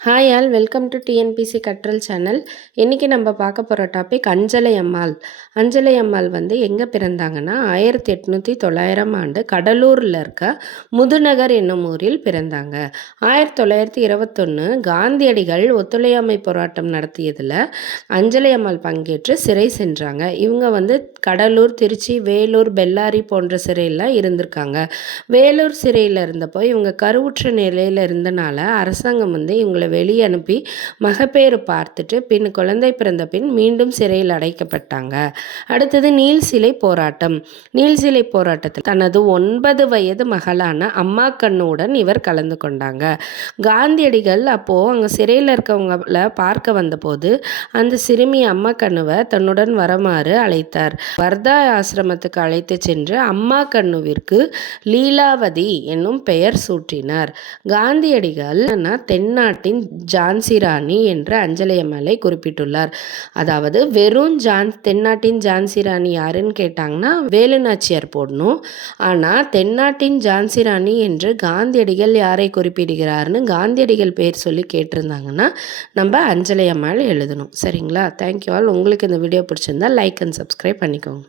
Hi all welcome to TNPSC Katral channel இன்றைக்கி நம்ம பார்க்க போகிற டாபிக் அஞ்சலை அம்மாள். அஞ்சலை அம்மாள் வந்து எங்கே பிறந்தாங்கன்னா ஆயிரத்தி எட்நூற்றி தொள்ளாயிரம் ஆண்டு கடலூரில் இருக்க முதுநகர் என்னும் ஊரில் பிறந்தாங்க. ஆயிரத்தி தொள்ளாயிரத்தி இருபத்தொன்று காந்தியடிகள் ஒத்துழையாமை போராட்டம் நடத்தியதில் அஞ்சலை அம்மாள் பங்கேற்று சிறை சென்றாங்க. இவங்க வந்து கடலூர் திருச்சி வேலூர் பெல்லாரி போன்ற சிறையில் இருந்திருக்காங்க. வேலூர் சிறையில் இருந்தப்போ இவங்க கருவுற்ற நிலையில் இருந்தனால அரசாங்கம் வந்து இவங்களை வெளியே அனுப்பி மகப்பேறு பார்த்துட்டு பின் குழந்தை பிறந்த பின் மீண்டும் சிறையில் அடைக்கப்பட்டாங்க. அடுத்தது நீல் சிலை போராட்டம். நீல் சிலை போராட்டத்தில் தனது ஒன்பது வயது மகளான அம்மா கண்ணுடன் இவர் கலந்து கொண்டாங்க. காந்தியடிகள் அப்போது அங்கே சிறையில் இருக்கவங்கள பார்க்க வந்தபோது அந்த சிறுமி அம்மா கண்ணுவை தன்னுடன் வரமாறு அழைத்தார். வர்தா ஆசிரமத்துக்கு அழைத்து சென்று அம்மா கண்ணுவிற்கு லீலாவதி என்னும் பெயர் சூட்டினார். காந்தியடிகள் தென்னாட்டின் ஜான்சி ராணி என்று அஞ்சலி குறிப்பிட்டுள்ளார். அதாவது வெறும் ஜான் தென்னாட்டின் ஜான்சி ராணி யாருன்னு கேட்டாங்கன்னா வேலுநாச்சியார் போடணும். ஆனால் தென்னாட்டின் ஜான்சி ராணி என்று காந்தியடிகள் யாரை குறிப்பிடுகிறார்னு காந்தியடிகள் பேர் சொல்லி கேட்டிருந்தாங்கன்னா நம்ம அஞ்சலி எழுதணும். சரிங்களா? தேங்க்யூ ஆல் உங்களுக்கு இந்த வீடியோ பிடிச்சிருந்தா லைக் அண்ட் சப்ஸ்கிரைப் பண்ணிக்கோங்க.